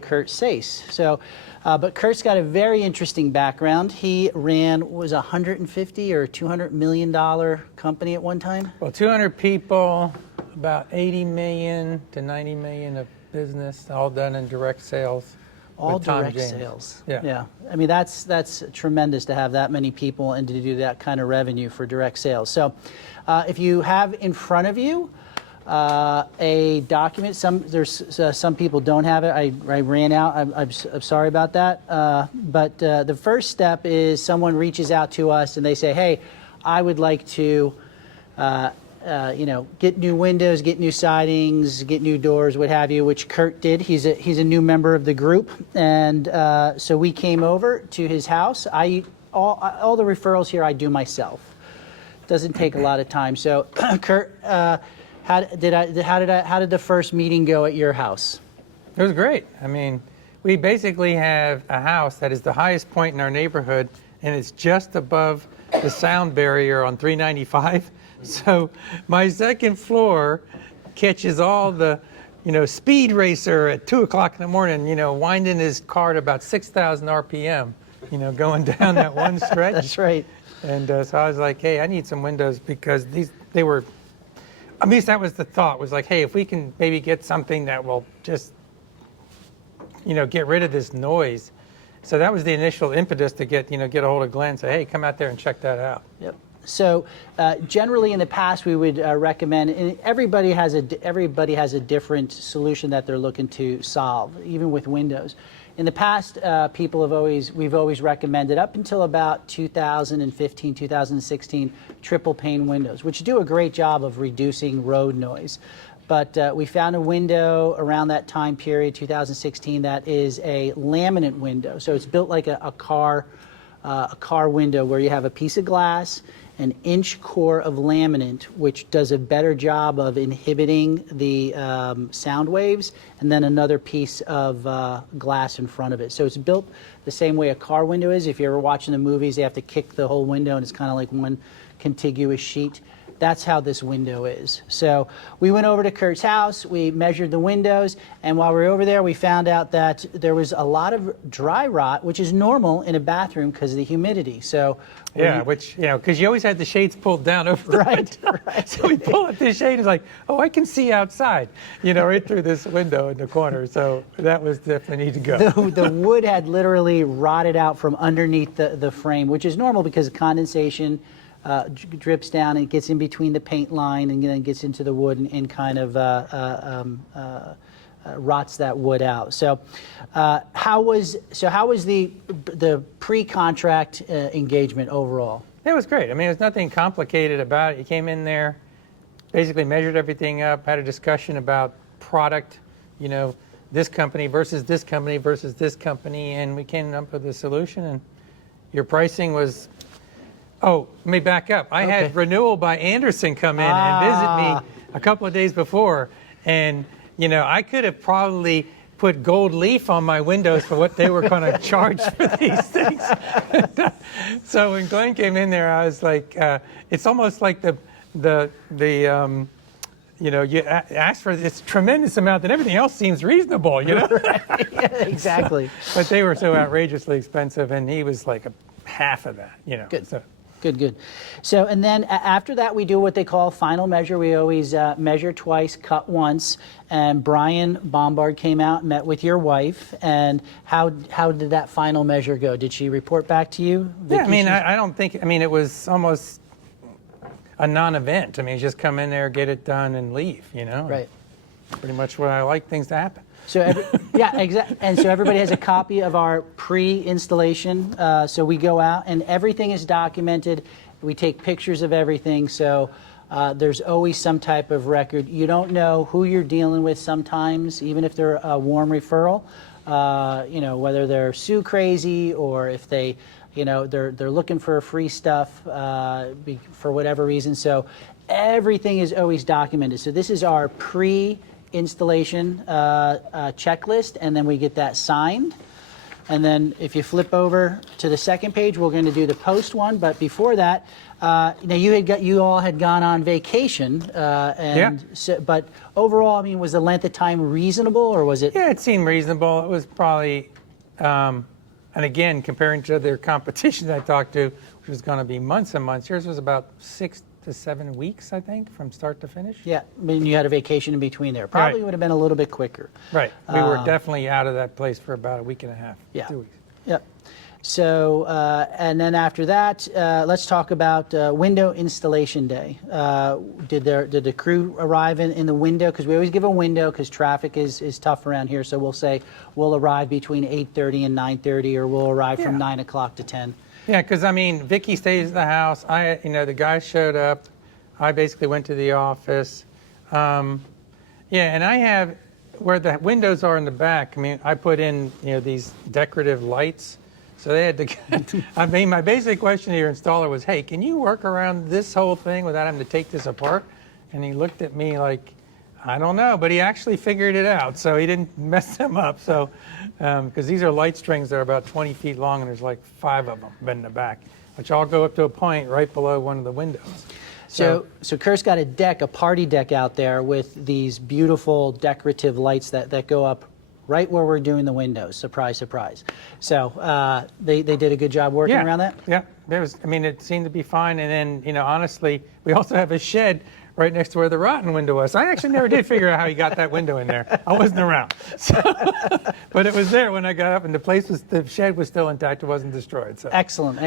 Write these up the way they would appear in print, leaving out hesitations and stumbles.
Kurt Sace. So, but Kurt's got a very interesting background. He was a $150 or $200 million company at one time. Well, 200 people, about 80 million to 90 million of business, all done in direct sales. All direct sales. Yeah. Yeah. I mean, that's tremendous to have that many people and to do that kind of revenue for direct sales. So, if you have in front of you a document, some people don't have it. I ran out. I'm sorry about that. But the first step is someone reaches out to us and they say, "Hey, I would like to." Get new windows, get new sidings, get new doors, what have you, which Kurt did. He's a new member of the group, and so we came over to his house. All the referrals here I do myself. Doesn't take a lot of time. So, Kurt, how did the first meeting go at your house? It was great. I mean, we basically have a house that is the highest point in our neighborhood, and it's just above the sound barrier on 395. So my second floor catches all the, speed racer at 2 o'clock in the morning, winding his car at about 6,000 RPM, going down that one stretch. That's right. And so I was like, hey, I need some windows because they were, at least that was the thought, was like, hey, if we can maybe get something that will just, get rid of this noise. So that was the initial impetus to get a hold of Glenn and say, hey, come out there and check that out. Yep. So generally in the past we would recommend, and everybody has a different solution that they're looking to solve, even with Windows. In the past, we've always recommended up until about 2015, 2016, triple pane windows, which do a great job of reducing road noise. But we found a window around that time period, 2016, that is a laminate window. So it's built like a car window where you have a piece of glass, an inch core of laminate, which does a better job of inhibiting the sound waves, and then another piece of glass in front of it. So it's built the same way a car window is. If you're ever watching the movies, they have to kick the whole window, and it's kind of like one contiguous sheet. That's how this window is. So we went over to Kurt's house, we measured the windows, and while we were over there, we found out that there was a lot of dry rot, which is normal in a bathroom because of the humidity. So because you always had the shades pulled down over the window. Right. So we pull up this shade, and it's like, oh, I can see outside, right through this window in the corner. So that was definitely need to go. The wood had literally rotted out from underneath the frame, which is normal because of condensation. Drips down and gets in between the paint line and then gets into the wood and kind of rots that wood out. So, how was the pre-contract engagement overall? It was great. I mean, there's nothing complicated about it. You came in there, basically measured everything up, had a discussion about product, this company versus this company versus this company, and we came up with a solution. And your pricing was. Oh, let me back up. I had Renewal by Anderson come in and visit me a couple of days before. And, I could have probably put gold leaf on my windows for what they were going to charge for these things. So when Glenn came in there, I was like, it's almost like you ask for this tremendous amount and everything else seems reasonable, Right. Yeah, exactly. But they were so outrageously expensive, and he was like half of that, Good. So. Good. So, and then after that, we do what they call final measure. We always measure twice, cut once. And Brian Bombard came out and met with your wife. And how did that final measure go? Did she report back to you? Yeah, I mean, I don't think, it was almost a non-event. I mean, just come in there, get it done, and leave, Right. Pretty much what I like things to happen. So exactly. And so everybody has a copy of our pre-installation. So we go out and everything is documented. We take pictures of everything. So there's always some type of record. You don't know who you're dealing with sometimes, even if they're a warm referral. Whether they're sue crazy or if they, they're looking for free stuff for whatever reason. So everything is always documented. So this is our installation checklist, and then we get that signed. And then if you flip over to the second page, we're going to do the post one. But before that, now you all had gone on vacation, but overall, I mean, was the length of time reasonable, or was it? Yeah, it seemed reasonable. It was probably, and again, comparing to other competitions I talked to, which was going to be months and months. Yours was about 6 to 7 weeks, I think, from start to finish. Yeah, I mean, you had a vacation in between there. Probably would have been a little bit quicker. Right. We were definitely out of that place for about a week and a half. Yeah. 2 weeks. Yep. So, and then after that, let's talk about window installation day. Did the crew arrive in the window? Because we always give a window because traffic is tough around here. So we'll say we'll arrive between 8:30 and 9:30, or we'll arrive from 9 o'clock to 10. Yeah, because I mean, Vicky stays at the house. The guys showed up. I basically went to the office. And I have where the windows are in the back. I mean, I put in these decorative lights. So they had to. I mean, my basic question to your installer was, "Hey, can you work around this whole thing without having to take this apart?" And he looked at me like, "I don't know," but he actually figured it out. So he didn't mess them up. So because these are light strings that are about 20 feet long, and there's like 5 of them in the back, which all go up to a point right below one of the windows. So Kurt's got a party deck out there with these beautiful decorative lights that go up right where we're doing the windows. Surprise, surprise. So they did a good job working around that? Yeah, it seemed to be fine. And then, honestly, we also have a shed right next to where the rotten window was. I actually never did figure out how he got that window in there. I wasn't around. So, but it was there when I got up, and the shed was still intact. It wasn't destroyed. So. Excellent.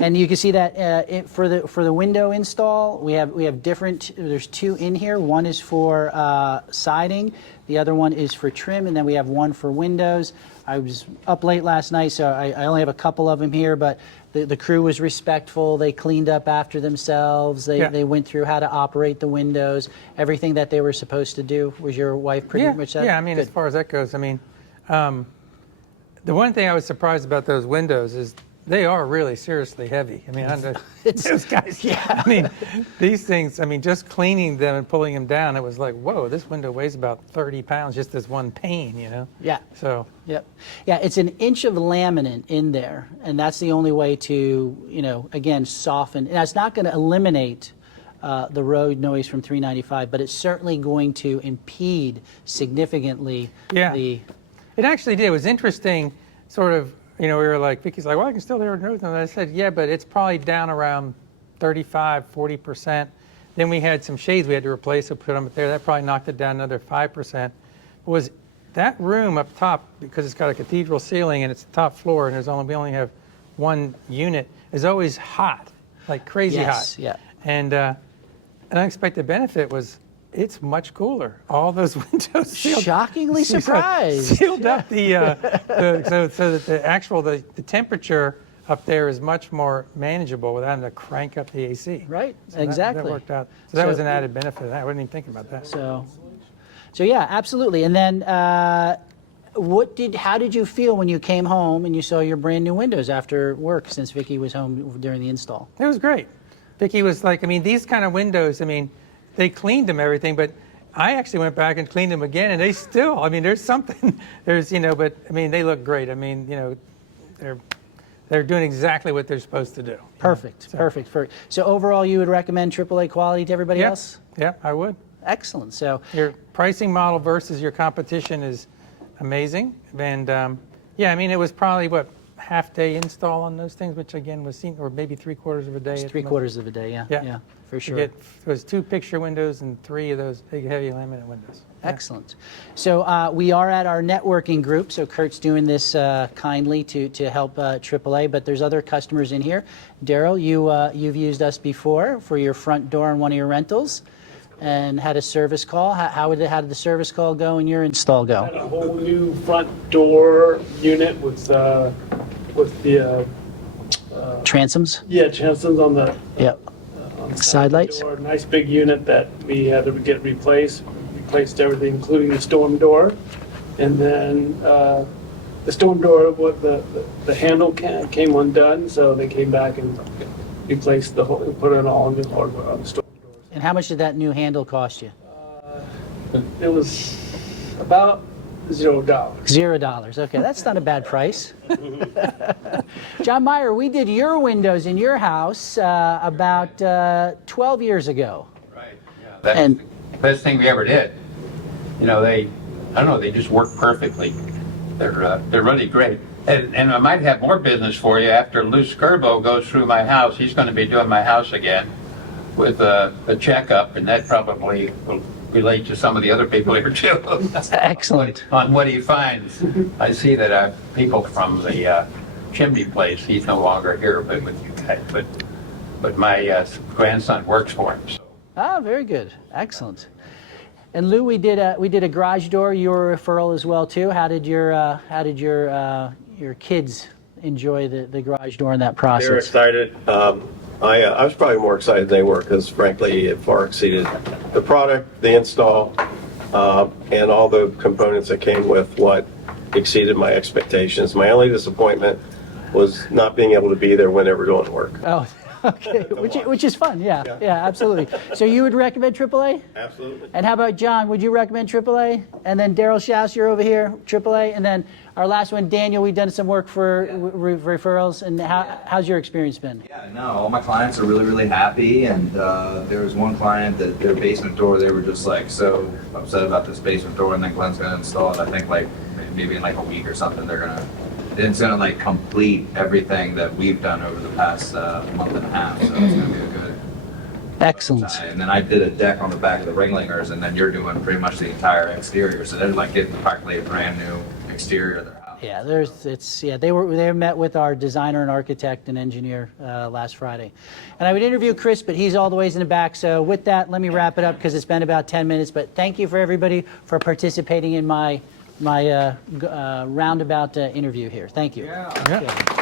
And you can see that for the window install, we have different. There's 2 in here. One is for siding. The other one is for trim, and then we have one for windows. I was up late last night, so I only have a couple of them here, but the crew was respectful. They cleaned up after themselves. They went through how to operate the windows, everything that they were supposed to do. Was your wife pretty much that? Yeah, I mean, Good. as far as that goes, I mean, the one thing I was surprised about those windows is they are really seriously heavy. I mean, those guys, I mean, these things, I mean, just cleaning them and pulling them down, it was like, whoa, this window weighs about 30 pounds just as one pane, Yeah. So. Yep. Yeah, it's an inch of laminate in there, and that's the only way to, again, soften. And it's not going to eliminate the road noise from 395, but it's certainly going to impede significantly the... It actually did. It was interesting, sort of, we were like, Vicky's like, well, I can still hear it. And I said, yeah, but it's probably down around 35, 40%. Then we had some shades we had to replace, so put them up there. That probably knocked it down another 5%. Was that room up top, because it's got a cathedral ceiling and it's the top floor, and we only have one unit, is always hot, like crazy hot. Yeah. And an unexpected benefit was it's much cooler. All those windows sealed. Shockingly surprised. Sealed up so that the temperature up there is much more manageable without having to crank up the AC. Right. So exactly. That worked out. So that was an added benefit. I wasn't even thinking about that. So yeah, absolutely. And then how did you feel when you came home and you saw your brand new windows after work, since Vicky was home during the install? It was great. Vicky was like, I mean, these kind of windows, I mean, they cleaned them, everything, but I actually went back and cleaned them again, and they still, I mean, there's something, but I mean, they look great. I mean, they're doing exactly what they're supposed to do. Perfect. So overall, you would recommend AAA quality to everybody else? Yeah, I would. Excellent. So your pricing model versus your competition is amazing. And I mean, it was probably half-day install on those things, which again was seen, or maybe 3/4 of a day. It's 3/4 of a day, yeah, for sure. It was 2 picture windows and 3 of those big, heavy laminate windows. Excellent. So we are at our networking group. So Kurt's doing this kindly to help AAA, but there's other customers in here. Daryl, you've used us before for your front door on one of your rentals, and had a service call. How did the service call go and your install go? Had a whole new front door unit with the Transoms? transoms on the on the Side lights? door. Nice big unit that we had to get replaced. Replaced everything, including the storm door, and then the storm door, the handle came undone, so they came back and replaced the whole, put in all new hardware on the storm doors. And how much did that new handle cost you? It was about $0. $0. Okay, that's not a bad price. John Meyer, we did your windows in your house about 12 years ago. Right, yeah. That's And- the best thing we ever did. You know, I don't know, they just work perfectly. They're really great. And I might have more business for you after Lou Skirbo goes through my house. He's going to be doing my house again with a checkup, and that probably will relate to some of the other people here too. Excellent. On what he finds. I see that people from the chimney place, he's no longer here, but with you guys. But my grandson works for him. So. Ah, very good. Excellent. And Lou, we did a garage door. Your referral as well too. How did your kids enjoy the garage door in that process? They were excited. I was probably more excited than they were because, frankly, it far exceeded the product, the install, and all the components that came with what exceeded my expectations. My only disappointment was not being able to be there when they were doing work. Oh, okay. Which is fun. Yeah, absolutely. So you would recommend AAA? Absolutely. And how about John? Would you recommend AAA? And then Daryl Schaus, you're over here, AAA. And then our last one, Daniel, we've done some work for referrals. And how's your experience been? Yeah, no, all my clients are really, really happy. And there was one client that their basement door, they were just like so upset about this basement door, and then Glenn's gonna install it. I think like maybe in like a week or something, it's gonna like complete everything that we've done over the past month and a half. So it's gonna be a good. Excellent. And then I did a deck on the back of the Ringlingers, and then you're doing pretty much the entire exterior. So they're like getting practically a brand new exterior of their house. Yeah, they met with our designer and architect and engineer last Friday. And I would interview Chris, but he's all the ways in the back. So with that, let me wrap it up because it's been about 10 minutes. But thank you for everybody for participating in my roundabout interview here. Thank you. Yeah. Yeah.